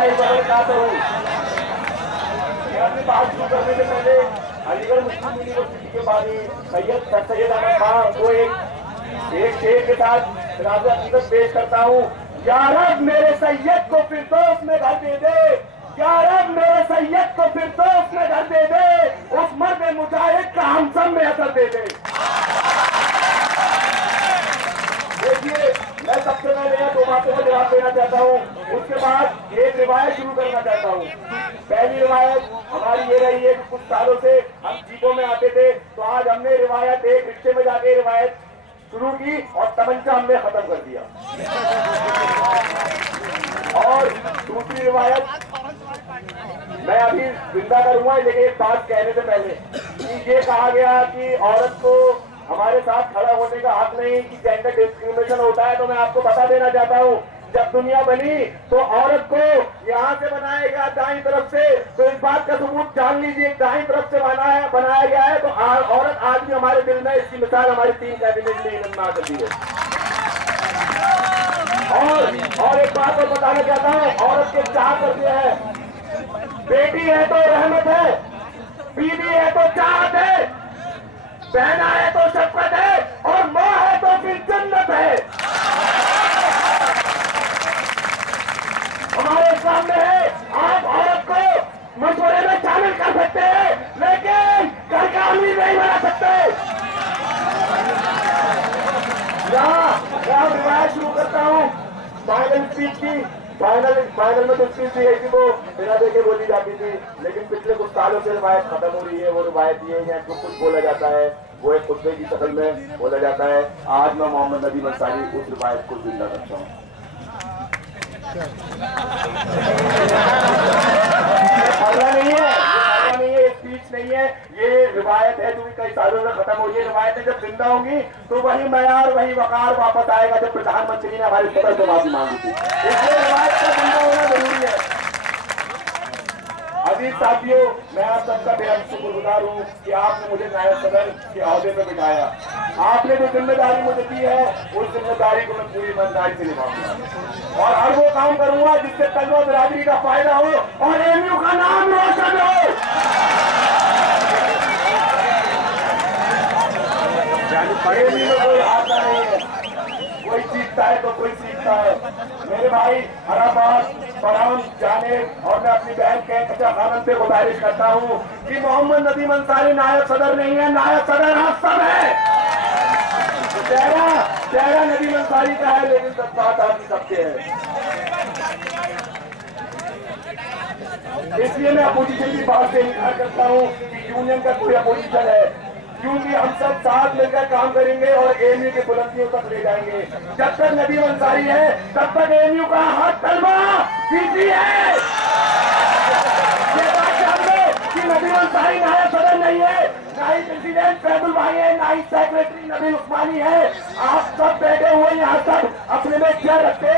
मैं एक बार बताता हूँ। अपनी बात शुरू करने से पहले अलीगढ़ मुस्लिम यूनिवर्सिटी के बारे सैयद सैयद अहमद खान को एक शेर के साथ राजा हकीकत पेश करता हूँ। या रब मेरे सैयद को फिरदौस में घर दे दे, या रब मेरे सैयद को फिरदौस में घर दे दे, उस मर्द मुजाहिद का हम सब में असर दे दे। देखिए, मैं सबसे पहले यहाँ दो बातों का जवाब देना चाहता हूँ, उसके बाद एक रिवायत शुरू करना चाहता हूँ। पहली रिवायत हमारी ये रही है कि कुछ सालों से हम जीपों में आते थे, तो आज हमने रिवायत एक रिक्शे में जाके रिवायत शुरू की और तमंचा हमने खत्म कर दिया। और दूसरी रिवायत मैं अभी जिंदा करूंगा, लेकिन एक बात कहने से पहले कि ये कहा गया कि औरत को हमारे साथ खड़ा होने का हक नहीं, कि जेंडर डिस्क्रिमिनेशन होता है। तो मैं आपको बता देना चाहता हूँ, जब दुनिया बनी तो औरत को यहाँ से बनाया गया दाईं तरफ से, तो इस बात का सबूत जान लीजिए, दाईं तरफ से बनाया गया है। तो औरत आज भी हमारे दिल में, इसकी मिसाल हमारी 3 कैबिनेट में इनाम करती है। और एक बात और बताना चाहता हूँ, औरत के 4 दर्जे हैं। बेटी है तो रहमत है, बीवी है तो चाहत है, बहना है तो शफकत है, और माँ है तो फिर जन्नत है। हमारे सामने है, आप औरत को मशवरे में शामिल कर सकते हैं, लेकिन घर का अमीर नहीं बना सकते। यहाँ रिवायत शुरू करता हूँ फाइनल स्पीच की। फाइनल में तो स्पीच दी गई थी, वो बिना देखे बोली जाती थी, लेकिन पिछले कुछ सालों से रिवायत खत्म हो रही है। वो रिवायत ये है, जो कुछ बोला जाता है वो एक खुतबे की शक्ल में बोला जाता है। आज मैं मोहम्मद नदीम अंसारी उस रिवायत को जिंदा करता हूँ। नहीं है, स्पीच नहीं है, ये रिवायत है जो कई सालों में खत्म हो गई। रिवायत है जब जिंदा होंगी तो वही मयार वही वकार वापस आएगा जब प्रधानमंत्री ने हमारे सदर से माफी मांगी थी। इसलिए रिवायत का जिंदा होना जरूरी है। अजीज साथियों, मैं आप सबका बेहद शुक्रगुजार हूँ कि आपने मुझे नायब सदर के अहदे पर बिठाया। आपने जो जिम्मेदारी मुझे दी है, उस जिम्मेदारी को मैं पूरी ईमानदारी से निभाऊंगा और हर वो काम करूंगा जिससे तलवा बिरादरी का फायदा हो और एमयू का नाम रोशन हो। एमयू में कोई हारता नहीं है, कोई जीतता है तो कोई सीखता है। मेरे भाई हराबाद फरहान जाने और मैं अपनी बहन कहकशा खानम से गुजारिश करता हूँ कि मोहम्मद नदीम अंसारी नायब सदर नहीं है, नायब सदर आप सब है। चेहरा नदीम अंसारी का है, लेकिन सब बात आपकी सबके है। इसलिए मैं अपोजिशन की बात से इनकार करता हूँ कि यूनियन का कोई अपोजिशन है, क्योंकि हम सब साथ मिलकर काम करेंगे और एमयू की बुलंदियों तक ले जाएंगे। जब तक नदीम अंसारी है तब तक एमयू का हाथ तलवा बीजी है। ये बात जान लो कि नदीम अंसारी नायब सदर नहीं है, ना ही प्रेसिडेंट फैजुल भाई है, ना ही सेक्रेटरी नबील उस्मानी है। आप सब बैठे हुए यहाँ सब अपने में क्या रखते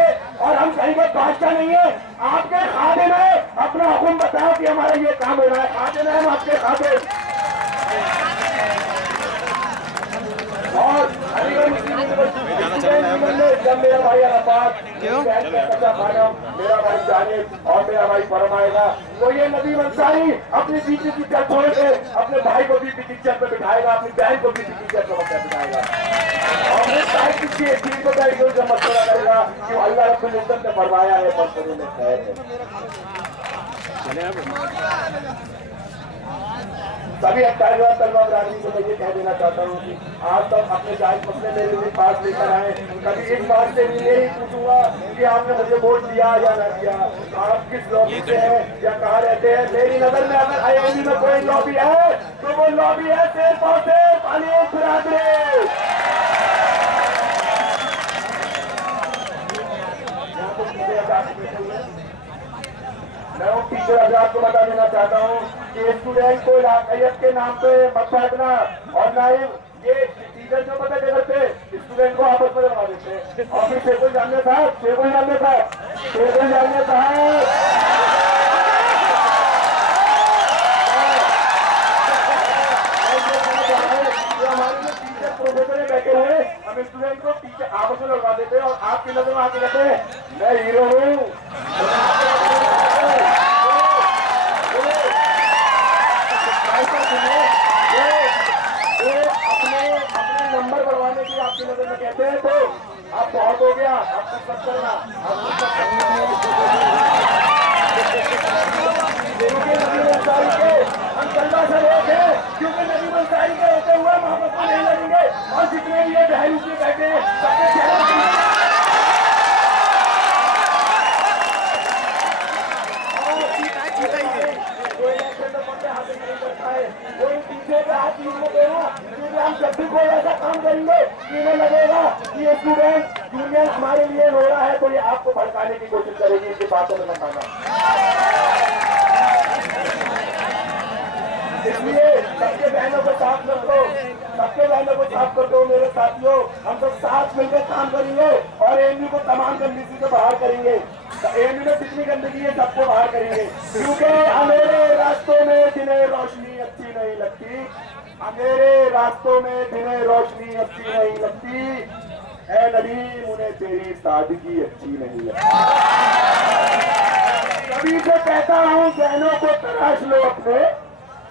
और हम कहीं के बादशाह नहीं है। आपके खाते में अपना हुक्म बताओ कि हमारा ये काम हो रहा है, खाते में हम आपके खाते। और जब मेरा भाई अरबाज, मेरा भाई जानिब और मेरा भाई फरमाएगा तो ये नदीम अंसारी अपनी बीवी की चर्च छोड़ के अपने भाई को बीवी की चर्च में बिठाएगा, अपनी बहन को बीवी की चर्च में बिठाएगा और ये चीज को बैठ कर मशवरा करेगा कि अल्लाह रब्बुल इज्जत ने फरमाया है मशवरे में खैर है। सभी अट्ठाईस तलवा बिरादरी को मैं ये कह देना चाहता हूँ कि आज तक अपने जायज मसले मेरे पास लेकर आए। कभी इस बात से नहीं पूछूंगा कि आपने मुझे वोट दिया या न दिया, आप किस लॉबी से हैं या कहाँ रहते हैं। मेरी नजर में अगर आईएमयू में कोई लॉबी है तो वो लॉबी है सिर्फ और सिर्फ अलीगढ़ बिरादरी। मैं उन टीचर हजरात को बता देना चाहता हूँ कि स्टूडेंट को इलाकायत के नाम पे मत बैठना और ना ही ये टीचर जो पता क्या करते स्टूडेंट को आपस में लगा देते। और फिर शेखुल जानने साहब हमारे जो टीचर प्रोफेसर बैठे हुए हम स्टूडेंट को टीचर आपस में लगा देते हैं और आपकी नजर में आके कहते हैं मैं हीरो हूँ। आपकी नजर में कहते हैं तो आप बहुत हो गया, आप कुछ मत करना, आप कुछ मत करना। क्योंकि नदीम अंसारी के हम कल्ला से लोग हैं, क्योंकि नदीम अंसारी के होते हुए मोहब्बत को नहीं लगेंगे। और जितने भी ये बहलूसी बैठे हैं सबके चेहरे कोई पीछे का हाथ नहीं देगा, क्योंकि हम जब भी कोई ऐसा काम करेंगे इन्हें लगेगा कि ये स्टूडेंट यूनियन हमारे लिए रो रहा है, तो ये आपको भड़काने की कोशिश करेगी इनकी बातों में बताना। इसलिए सबके बहनों को साथ कर दो, सबके बहनों को साथ कर दो मेरे साथियों। हम सब साथ मिलकर काम करेंगे और एमयू को तमाम गंदगी से बाहर करेंगे। एमयू में जितनी गंदगी है सबको बाहर करेंगे, क्योंकि अंधेरे रास्तों में दिने रोशनी अच्छी नहीं लगती, अंधेरे रास्तों में दिने रोशनी अच्छी नहीं लगती। ऐ नदीम उन्हें तेरी सादगी अच्छी नहीं लगती। सभी से कहता हूँ बहनों को तराश लो अपने,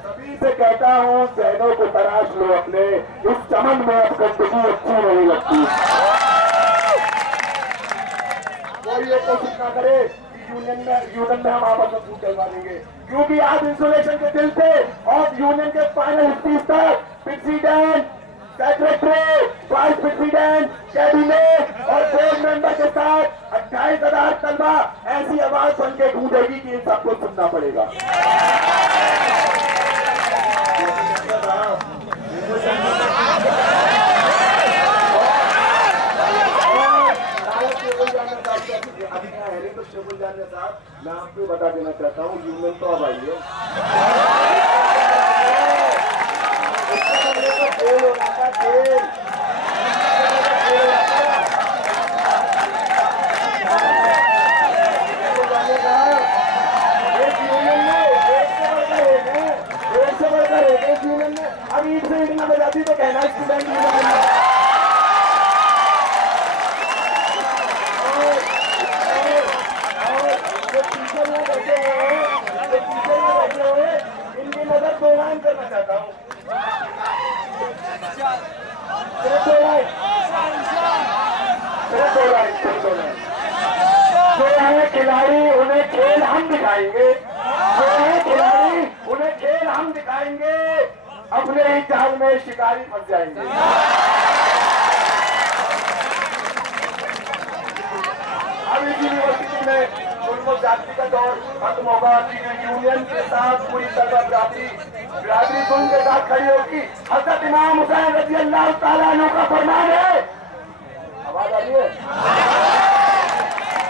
सभी से कहता हूँ बहनों को तराश लो अपने, इस चमन में अब गंदगी अच्छी नहीं लगती। कोई ये कोशिश ना करे कि यूनियन में हम आपस में फूट डलवा देंगे, क्योंकि आज इंसुलेशन के दिल से और यूनियन के फाइनल स्टेज तक president, secretary, vice president, cabinet और बोर्ड मेंबर के साथ 28,000 तलबा ऐसी आवाज बन के गूंजेगी कि इन सबको सुनना पड़ेगा। अभी क्या है तो शेबुल जाने साहब, मैं आपको बता देना चाहता हूँ यूनियन तो अब आई है। खेल हो रहा था, खेल एक यूनियन में एक से बढ़कर एक है, एक से बढ़कर एक यूनियन में। अब ईट से ईट ना बजाती तो कहना स्टूडेंट इनकी मदद प्रोग्राम करना चाहता हूँ। जो है खिलाड़ी उन्हें खेल हम दिखाएंगे, जो है खिलाड़ी उन्हें खेल हम दिखाएंगे, अपने ही जाल में शिकारी फंस जाएंगे। अब इस यूनिवर्सिटी में उनको जाति का दौर खत्म होगा, यूनियन के साथ पूरी तरह बिरादरी सुन के साथ खड़ी होगी। हज़रत इमाम हुसैन रज़ी अल्लाह ताला अन्हु का फरमान है, आवाज आ रही है?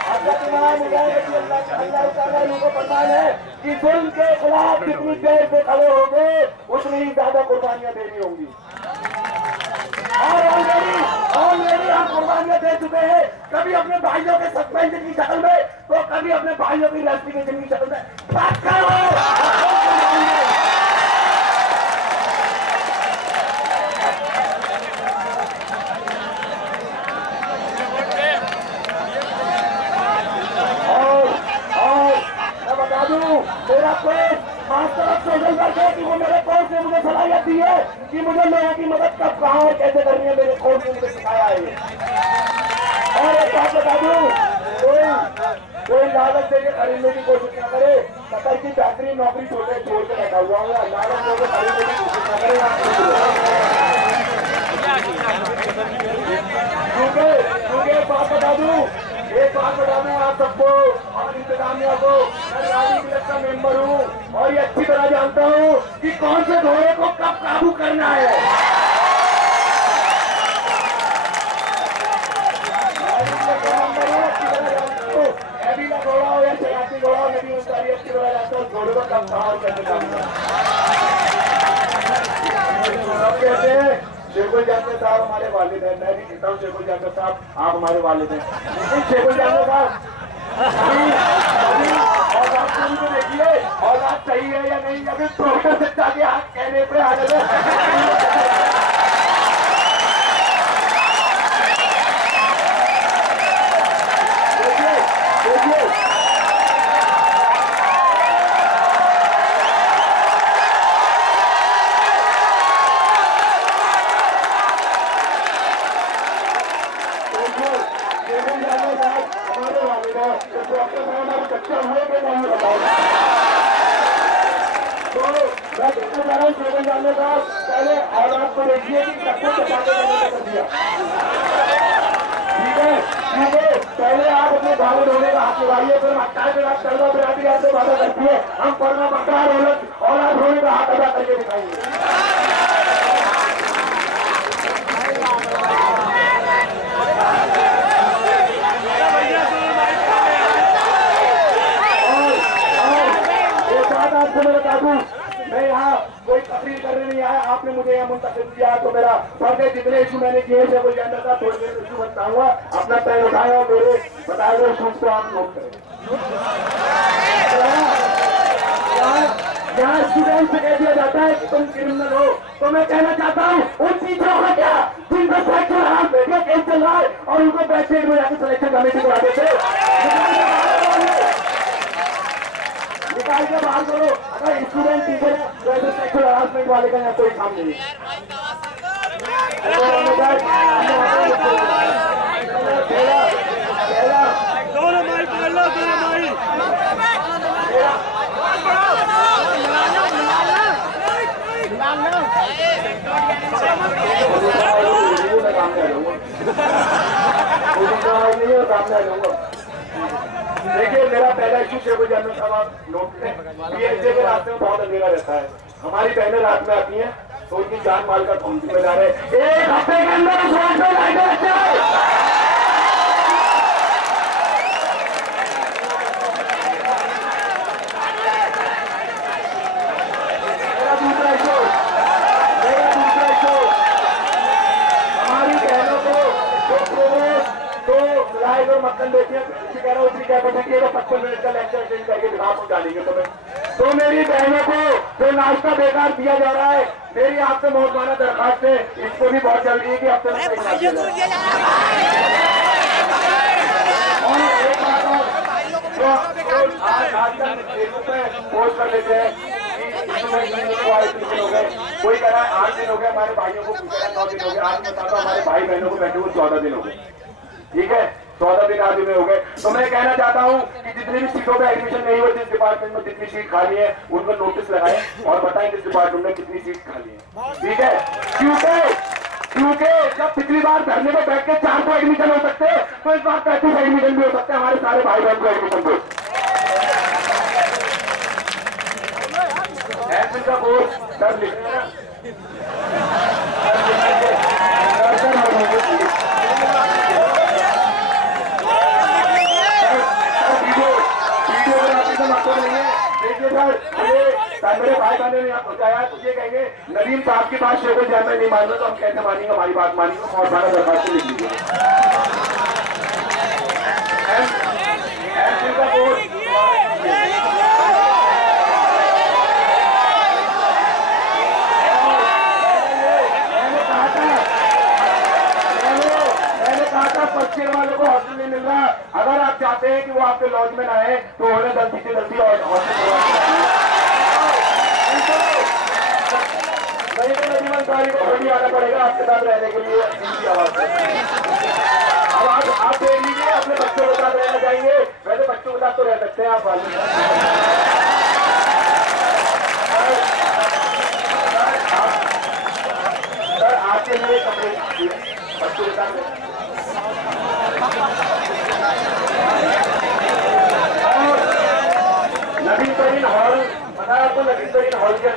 हज़रत इमाम हुसैन रज़ी अल्लाह ताला अन्हु का फरमान है कि जुल्म के खिलाफ जितनी देर से खड़े होंगे उतनी ही ज्यादा कुर्बानियां देनी होंगी। और ऑलरेडी हम कुर्बानियां दे चुके हैं, कभी अपने भाइयों के सस्पेंशन की शक्ल में, तो कभी अपने भाइयों की रेस्टिगेशन की शक्ल में। बात करो मेरा coach master of social work है कि वो मेरे कोच ने मुझे सलाहियत दी है कि मुझे लोगों की मदद कब, कहाँ और कैसे करनी है, मेरे कोच ने मुझे सिखाया है। और एक बात बता दूं, कोई लालच देकर खरीदने की कोशिश न करे। कतर की बेहतरीन नौकरी छोड़ के बैठा हुआ हूँ, लालच देकर खरीदने की कोशिश न करे। क्योंकि एक बात बता दूं आप सबको और इंतजामिया को, मैं राजी क्लब का मेंबर हूँ और ये अच्छी तरह जानता हूँ कि कौन से घोड़े को कब काबू करना है। एबीला घोड़ा हो या शराबी घोड़ा हो, नदीम अंसारी अच्छी तरह जानता हूँ घोड़े को कब कहाँ कैसे करना है। सब कहते हैं शेखुल जानवर साहब हमारे वालिद हैं, मैं भी कहता हूँ शेखुल जानवर साहब आप हमारे वालिद हैं, लेकिन शेखुल जानवर साहब औलाद पूरी तो देखिए, औलाद सही है या नहीं, अभी प्रोफेसर शिक्षा के हाथ कहने पे आ गए। बच्चे हुए कि नहीं बताओ। तो मैं कहना चाह रहा हूँ शोभन जानने का पहले हालात को देखिए कि सबको बचाने का मैंने कर दिया। ठीक है, पहले आप अपने भाव धोने का हाथ लगाइए, फिर हटाए के बाद कर्मा बिराती आपसे वादा करती है हम कर्मा बकरार और आप धोने का हाथ अदा करके दिखाएंगे। आपको मैं बता दूं, मैं यहाँ कोई तकरीर करने नहीं आया, आपने मुझे यहाँ मुंतखब किया तो मेरा फर्ज है। जितने इशू मैंने किए थे कोई जानता था, थोड़ी देर इशू बताऊंगा, अपना पैर उठाए और मेरे बताए गए इशूज को आप नोट करें। यहाँ स्टूडेंट से कह दिया जाता है कि तुम क्रिमिनल हो, तो मैं कहना चाहता हूँ उन टीचरों का क्या जिनको सेक्शन हाथ बैठे केस चल रहा है और उनको बैठे में जाकर सिलेक्शन कमेटी को आते थे निकाल के बाहर करो। अगर स्टूडेंट टीचर है तो ऐसे सेक्सुअल हरासमेंट वाले का यहाँ कोई काम नहीं है। देखिए मेरा पहला इशू शेखुल जनरल साहब आप नोट करें, पीएचडी के रास्ते में बहुत अंधेरा रहता है, हमारी बहनें रात में आती हैं तो उनकी जान माल का कौन जिम्मेदार है। एक हफ्ते के अंदर उस रोड पे लाइटें रख जाए। मेरा दूसरा इशू हमारी बहनों को तो लाइव और मक्खन देखिए कह रहा उसी कैपेसिटी है 55 मिनट का लेक्चर अटेंड करके दिखा पहुंचाएंगे तुम्हें। तो मेरी बहनों को जो नाश्ता बेकार दिया जा रहा है, मेरी आपसे मोहब्बाना दरखास्त है, इसको भी बहुत जल्दी है कि हफ्ते में और एक बात और आजकल फेसबुक पे पोस्ट कर लेते हैं कोई कह रहा है 8 दिन हो गए हमारे भाइयों को, पूछ रहा है 9 दिन हो गए। आज मैं बताता हूँ हमारे भाई बहनों को बैठे हुए 14 दिन हो गए। ठीक है, 14 दिन आज में हो गए। तो मैं कहना चाहता हूं कि जितनी भी सीटों पे एडमिशन नहीं हुई, जिस डिपार्टमेंट में जितनी सीट खाली है उनको नोटिस लगाएं और बताएं किस डिपार्टमेंट में कितनी सीट खाली है। ठीक है, क्योंकि जब पिछली बार धरने में बैठ के 4 को एडमिशन हो सकते हैं तो इस बार 35 एडमिशन भी हो सकते हैं हमारे सारे भाई बहन को एडमिशन को। एडमिशन का कोर्स सर लिखना मेरे भाई बहनों ने यहाँ पहुंचाया, तुझे कहेंगे नदीम साहब के पास शेखुल जैन नहीं मान रहे तो हम कैसे मानेंगे, हमारी बात मानेंगे और बारह दरखास्त लिख लीजिए। मैंने कहा था फर्स्ट ईयर वालों को हॉस्टल नहीं मिल रहा, अगर आप चाहते हैं कि वो आपके लॉज में आए तो उन्हें जल्दी से जल्दी हॉस्टल नहीं तो नदीम अंसारी को भी आना पड़ेगा आपके साथ रहने के लिए इनकी आवाज से। अब आप देख लीजिए अपने बच्चों के साथ रहना चाहेंगे, वैसे बच्चों के साथ तो रह सकते हैं आप वाले। सर आपके लिए कपड़े बच्चों के साथ नवीन तरीन हॉल, पता है आपको नवीन तरीन हॉल के